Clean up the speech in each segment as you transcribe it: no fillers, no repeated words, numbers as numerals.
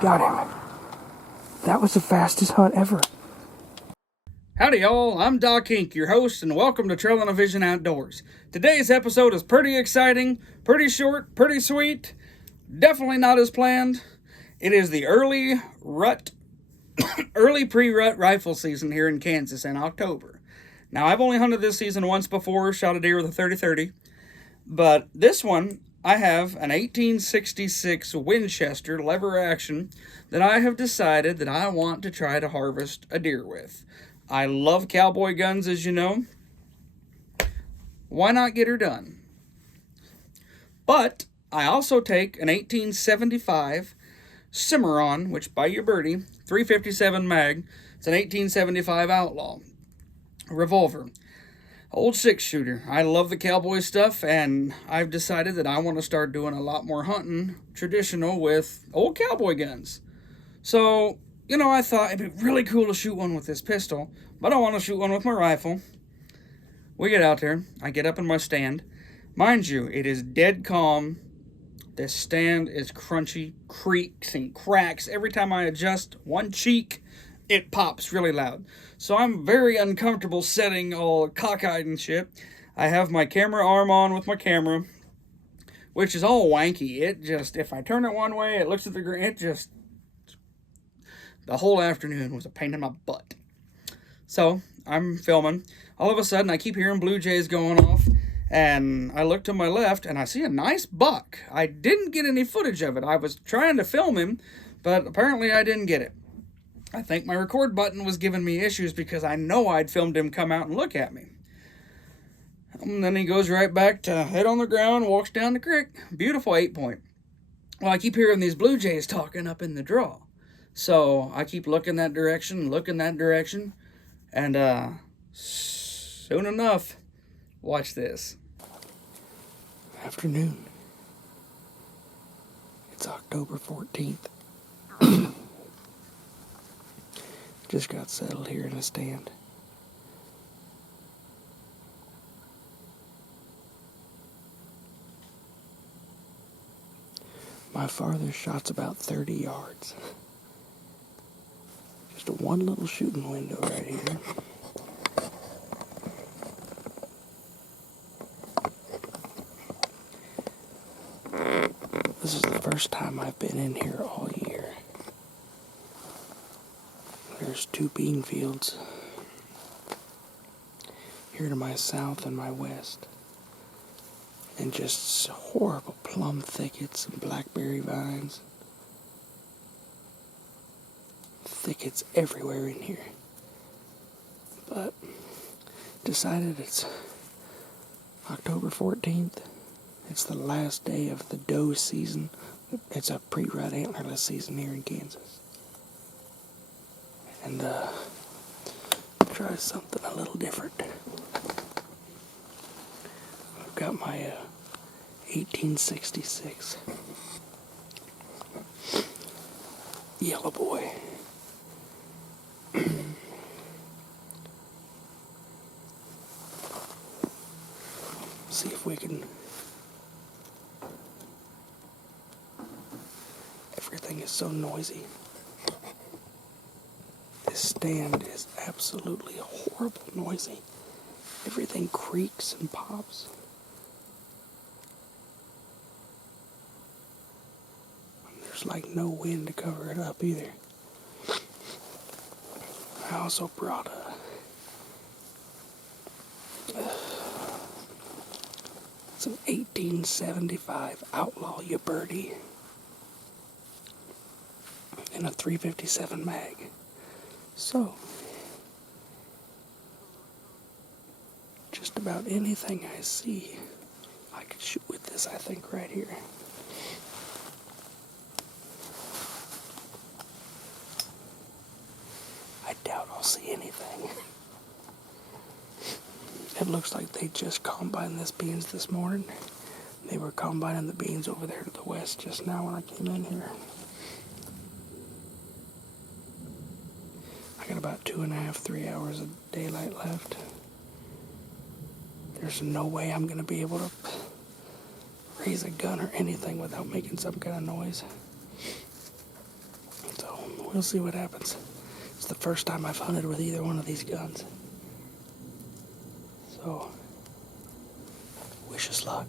Got him. That was the fastest hunt ever. Howdy y'all, I'm Doc Hinck, your host, and welcome to Trail and a Vision Outdoors. Today's episode is pretty exciting, pretty short, pretty sweet, definitely not as planned. It is the early pre-rut rifle season here in Kansas in October. Now, I've only hunted this season once before, shot a deer with a 30-30, but this one, I have an 1866 Winchester lever action that I have decided that I want to try to harvest a deer with. I love cowboy guns, as you know. Why not get her done? But I also take an 1875 Cimarron, which by your birdie, 357 mag. It's an 1875 Outlaw revolver. Old 6-shooter. I love the cowboy stuff, and I've decided that I want to start doing a lot more hunting, traditional, with old cowboy guns. So, I thought it'd be really cool to shoot one with this pistol, but I want to shoot one with my rifle. We get out there. I get up in my stand. Mind you, it is dead calm. The stand is crunchy, creaks and cracks. Every time I adjust one cheek, it pops really loud. So I'm very uncomfortable setting all cockeyed and shit. I have my camera arm on with my camera, which is all wanky. It just, if I turn it one way, it looks at the ground. The whole afternoon was a pain in my butt. So I'm filming. All of a sudden, I keep hearing blue jays going off, and I look to my left, and I see a nice buck. I didn't get any footage of it. I was trying to film him, but apparently I didn't get it. I think my record button was giving me issues because I know I'd filmed him come out and look at me. And then he goes right back to head on the ground, walks down the creek. Beautiful 8-point. Well, I keep hearing these blue jays talking up in the draw. So I keep looking that direction, and soon enough, watch this. Afternoon. It's October 14th. Just got settled here in a stand. My farthest shot's about 30 yards. Just a one little shooting window right here. This is the first time I've been in here all year. There's 2 bean fields here to my south and my west, and just horrible plum thickets and blackberry vines. Thickets everywhere in here. But decided it's October 14th. It's the last day of the doe season. It's a pre-rut antlerless season here in Kansas. And try something a little different. I've got my 1866 Yellow Boy. See if we can. Everything is so noisy. This stand is absolutely horrible noisy. Everything creaks and pops. There's like no wind to cover it up either. I also brought it's an 1875 Outlaw birdie and a 357 mag. So, just about anything I see, I could shoot with this, I think, right here. I doubt I'll see anything. It looks like they just combined this beans this morning. They were combining the beans over there to the west just now when I came in here. I got about 2.5, 3 hours of daylight left. There's no way I'm going to be able to raise a gun or anything without making some kind of noise. We'll see what happens. It's the first time I've hunted with either one of these guns. So, wish us luck.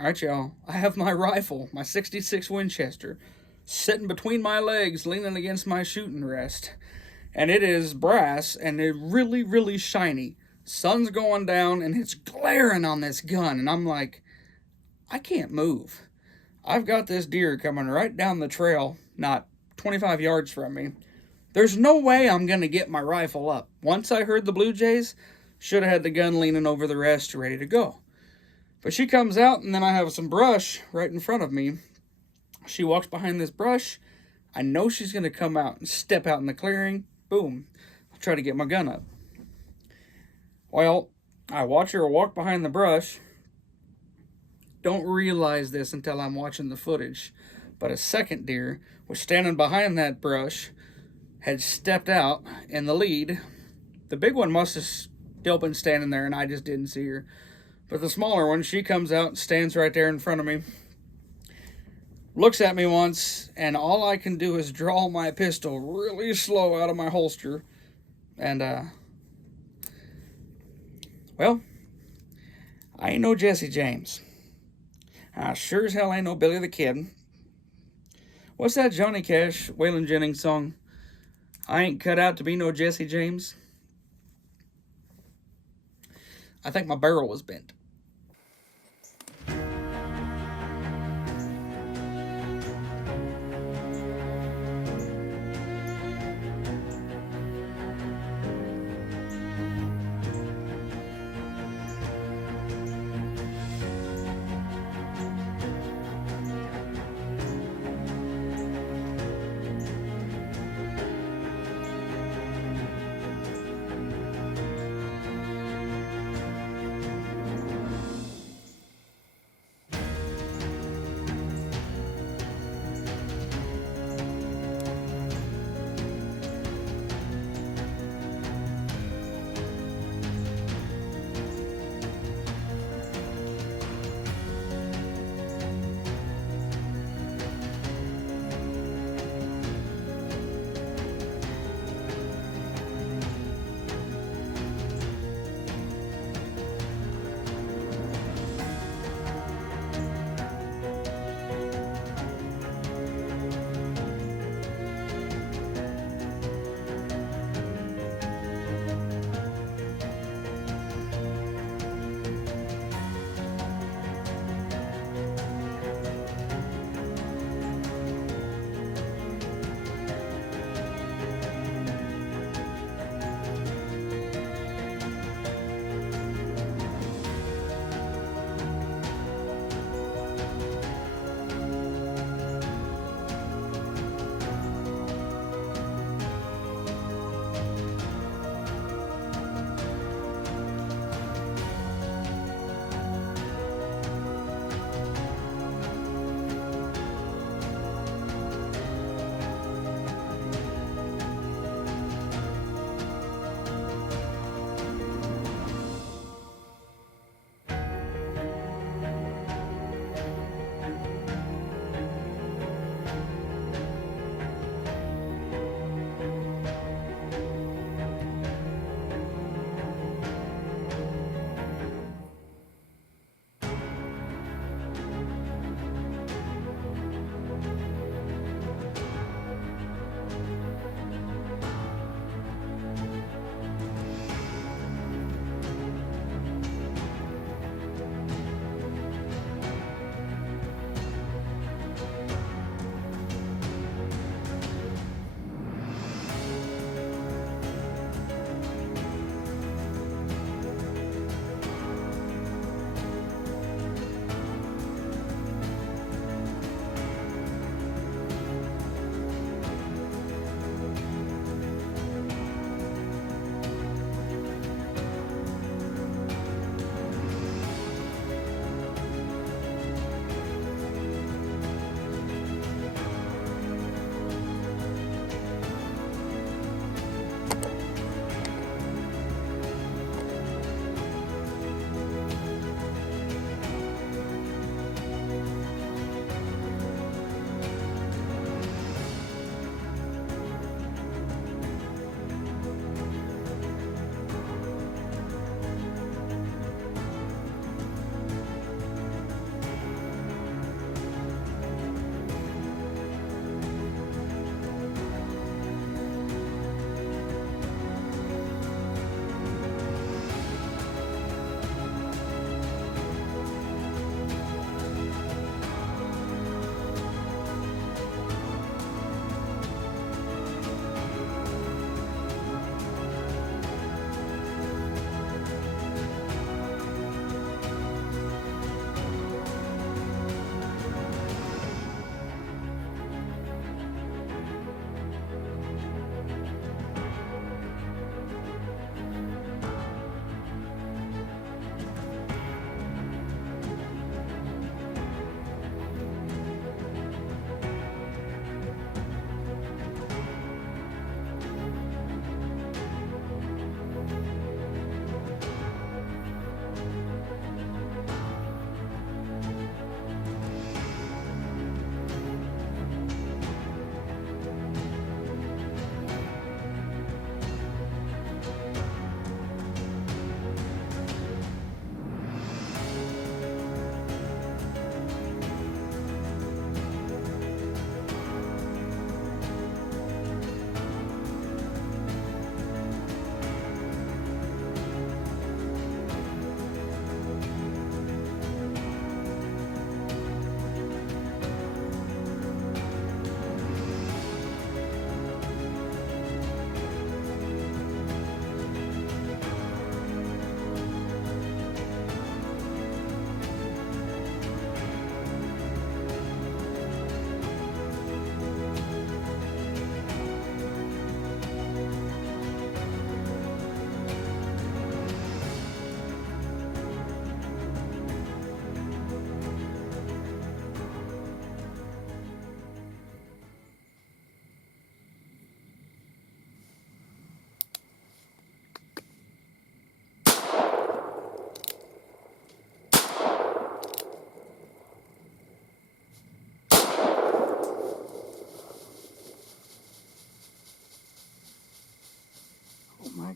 Alright, y'all. I have my rifle, my 66 Winchester, sitting between my legs, leaning against my shooting rest. And it is brass, and it's really, really shiny. Sun's going down, and it's glaring on this gun. And I'm like, I can't move. I've got this deer coming right down the trail, not 25 yards from me. There's no way I'm going to get my rifle up. Once I heard the blue jays, should have had the gun leaning over the rest, ready to go. But she comes out, and then I have some brush right in front of me. She walks behind this brush. I know she's going to come out and step out in the clearing. Boom. I'll try to get my gun up. Well, I watch her walk behind the brush. Don't realize this until I'm watching the footage. But a second deer was standing behind that brush, had stepped out in the lead. The big one must have still been standing there, and I just didn't see her. But the smaller one, she comes out and stands right there in front of me. Looks at me once, and all I can do is draw my pistol really slow out of my holster. And, well, I ain't no Jesse James. I sure as hell ain't no Billy the Kid. What's that Johnny Cash, Waylon Jennings song? I ain't cut out to be no Jesse James. I think my barrel was bent.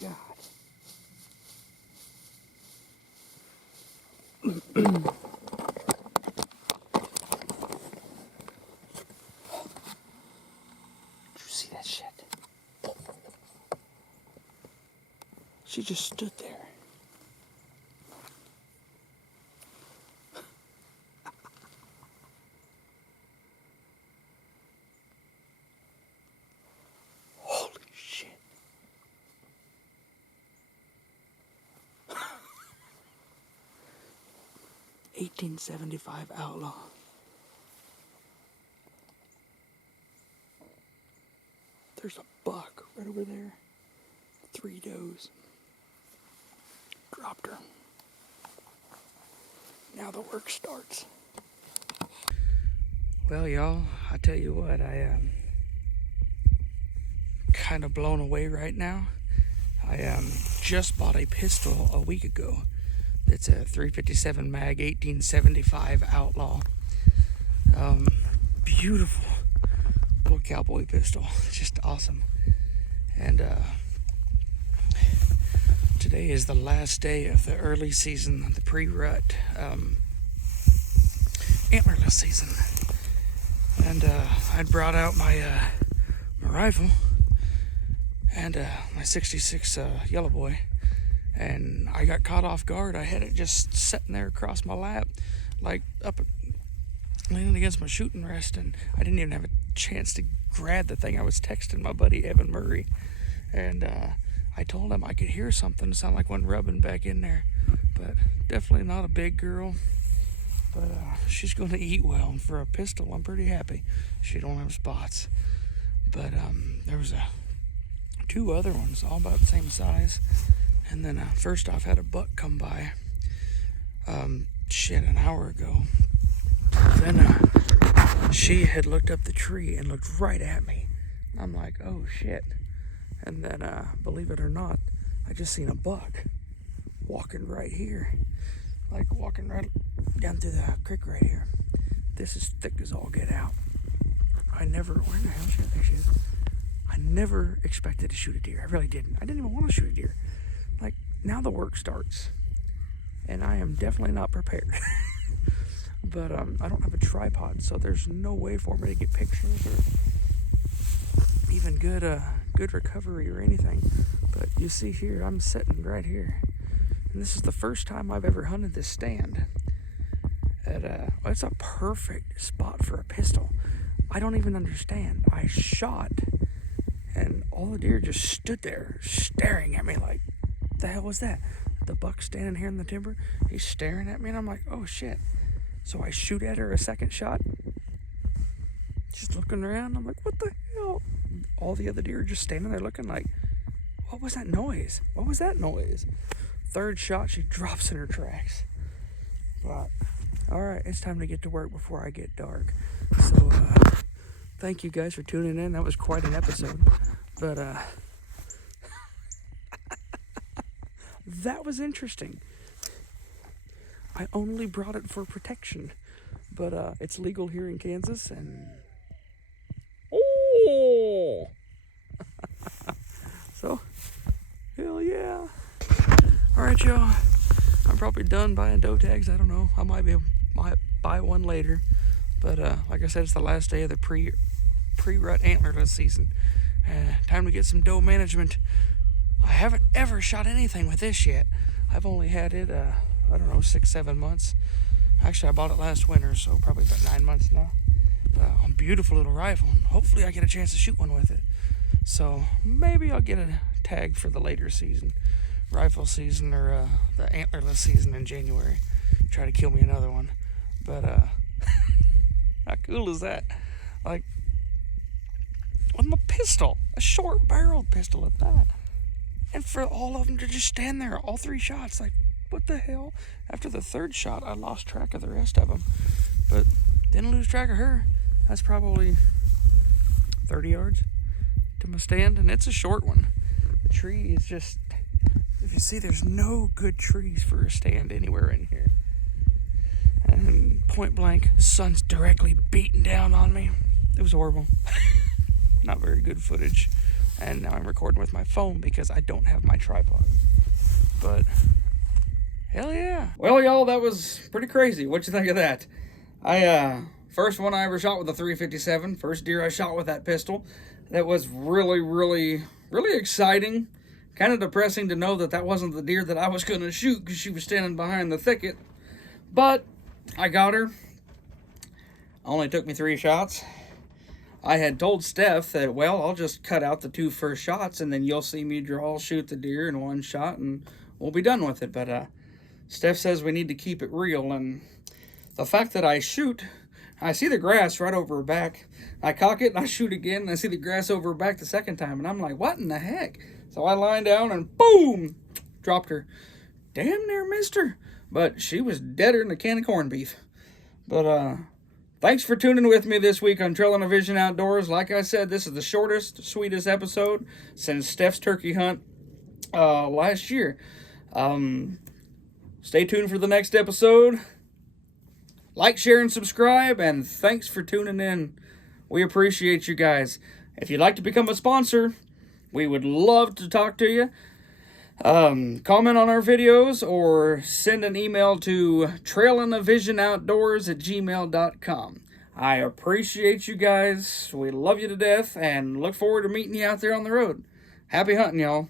God. Did you see that shit? She just stood there. Holy shit. $18.75 Outlaw. There's a buck right over there. 3 does. Dropped her. Now the work starts. Well, y'all, I tell you what, I am kind of blown away right now. I just bought a pistol a week ago. It's a 357 mag 1875 Outlaw. Beautiful little cowboy pistol. Just awesome. And today is the last day of the early season, the pre-rut antlerless season. And I brought out my rifle and my 66 Yellow Boy, and I got caught off guard. I had it just sitting there across my lap, like up leaning against my shooting rest, and I didn't even have a chance to grab the thing. I was texting my buddy Evan Murray, and I told him I could hear something. It sounded like one rubbing back in there, but definitely not a big girl. But she's going to eat well, and for a pistol, I'm pretty happy. She don't have spots. But there was 2 other ones, all about the same size. And then first off, had a buck come by, an hour ago. Then she had looked up the tree and looked right at me. I'm like, oh shit. And then, believe it or not, I just seen a buck walking right here. Like walking right down through the creek right here. This is thick as all get out. Where in the hell there she is? I never expected to shoot a deer. I really didn't. I didn't even want to shoot a deer. Like, now the work starts. And I am definitely not prepared. But I don't have a tripod, so there's no way for me to get pictures or even good recovery or anything. But you see here, I'm sitting right here. And this is the first time I've ever hunted this stand. It's a perfect spot for a pistol. I don't even understand. I shot, and all the deer just stood there staring at me like, what the hell was that? The buck standing here in the timber, he's staring at me, and I'm like, oh shit. So I shoot at her a second shot. She's looking around. I'm like, what the hell? All the other deer are just standing there looking like, what was that noise? What was that noise? Third shot, she drops in her tracks. But, alright, it's time to get to work before I get dark. So, thank you guys for tuning in. That was quite an episode. But, that was interesting. I only brought it for protection. But, it's legal here in Kansas, and... Oh! So, hell yeah. Alright, y'all. I'm probably done buying doe tags. I don't know. I might buy one later. But like I said, it's the last day of the pre-rut antlerless season. Time to get some doe management. I haven't ever shot anything with this yet. I've only had it, 6-7 months. Actually, I bought it last winter, so probably about 9 months now. A beautiful little rifle. Hopefully I get a chance to shoot one with it. So maybe I'll get a tag for the later season. Rifle season, or the antlerless season in January. Try to kill me another one. But how cool is that? Like, with my pistol, a short barreled pistol at that, and for all of them to just stand there, all 3 shots, like, what the hell? After the 3rd shot, I lost track of the rest of them, but didn't lose track of her. That's probably 30 yards to my stand, and it's a short one. The tree is just, if you see, there's no good trees for a stand anywhere in here. And point blank, sun's directly beating down on me. It was horrible. Not very good footage. And now I'm recording with my phone because I don't have my tripod. But hell yeah. Well, y'all, that was pretty crazy. What'd you think of that? First one I ever shot with a 357. First deer I shot with that pistol. That was really, really, really exciting. Kind of depressing to know that that wasn't the deer that I was going to shoot because she was standing behind the thicket. But I got her. Only took me 3 shots. I had told Steph that, well, I'll just cut out the 2 first shots and then you'll see me shoot the deer in 1 shot and we'll be done with it. But Steph says we need to keep it real. And the fact that I shoot, I see the grass right over her back. I cock it and I shoot again and I see the grass over her back the second time. And I'm like, what in the heck? So I lined down and boom, dropped her. Damn near missed her. But she was deader than a can of corned beef. But thanks for tuning with me this week on Trail and a Vision Outdoors. Like I said, this is the shortest, sweetest episode since Steph's turkey hunt last year. Stay tuned for the next episode. Like, share, and subscribe, and thanks for tuning in. We appreciate you guys. If you'd like to become a sponsor, we would love to talk to you. Comment on our videos or send an email to trailandavisionoutdoors@gmail.com. I appreciate you guys. We love you to death and look forward to meeting you out there on the road. Happy hunting, y'all.